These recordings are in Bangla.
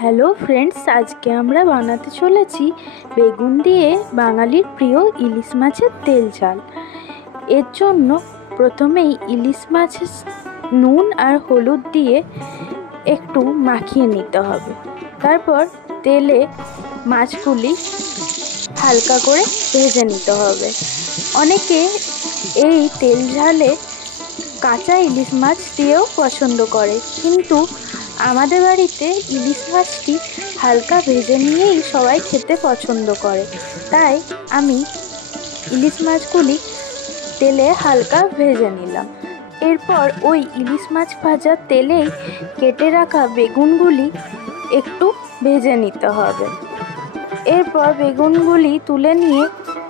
হ্যালো ফ্রেন্ডস, আজকে আমরা বানাতে চলেছি বেগুন দিয়ে বাঙালির প্রিয় ইলিশ মাছের তেল ঝাল। এর জন্য প্রথমেই ইলিশ মাছের নুন আর হলুদ দিয়ে একটু মাখিয়ে নিতে হবে। তারপর তেলে মাছগুলি হালকা করে ভেজে নিতে হবে। অনেকে এই তেল ঝালে কাঁচা ইলিশ মাছ দিয়েও পছন্দ করে, কিন্তু আমাদের বাড়িতে ইলিশ মাছটি হালকা ভেজে নিয়েই সবাই খেতে পছন্দ করে, তাই আমি ইলিশ মাছগুলি তেলে হালকা ভেজে নিলাম। এরপর ওই ইলিশ মাছ ভাজার তেলেই কেটে রাখা বেগুনগুলি একটু ভেজে নিতে হবে। এরপর বেগুনগুলি তুলে নিয়ে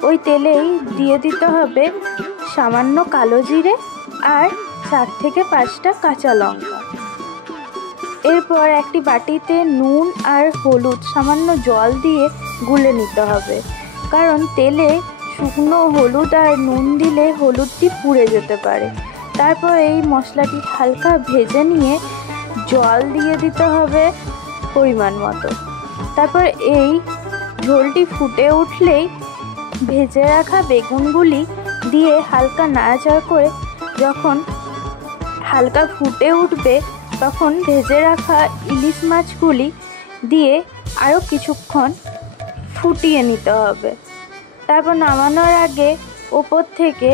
ওই তেলেই দিয়ে দিতে হবে সামান্য কালো জিরে আর 4 থেকে 5টা কাঁচা লঙ্কা। এরপর একটি বাটিতে নুন আর হলুদ সামান্য জল দিয়ে গুলে নিতে হবে, কারণ তেলে শুকনো হলুদ আর নুন দিলে হলুদটি পুড়ে যেতে পারে। তারপর এই মশলাটি হালকা ভেজে নিয়ে জল দিয়ে দিতে হবে পরিমাণ মতো। তারপর এই ঝোলটি ফুটে উঠলেই ভেজে রাখা বেগুনগুলি দিয়ে হালকা নাড়াচাড়া করে যখন হালকা ফুটে উঠবে, তখন ভেজে রাখা ইলিশ মাছগুলি দিয়ে আরও কিছুক্ষণ ফুটিয়ে নিতে হবে। তারপর নামানোর আগে ওপর থেকে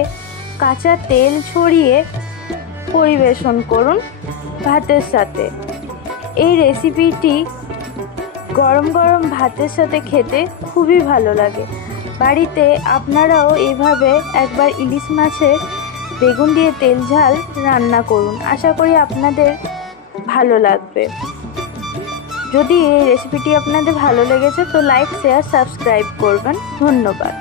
কাঁচা তেল ছড়িয়ে পরিবেশন করুন ভাতের সাথে। এই রেসিপিটি গরম গরম ভাতের সাথে খেতে খুবই ভালো লাগে। বাড়িতে আপনারাও এইভাবে একবার ইলিশ মাছের বেগুন দিয়ে তেল ঝাল রান্না করুন, আশা করি আপনাদের ভালো লাগবে। যদি এই রেসিপিটি আপনাদের ভালো লেগেছে তো লাইক, শেয়ার, সাবস্ক্রাইব করবেন। ধন্যবাদ।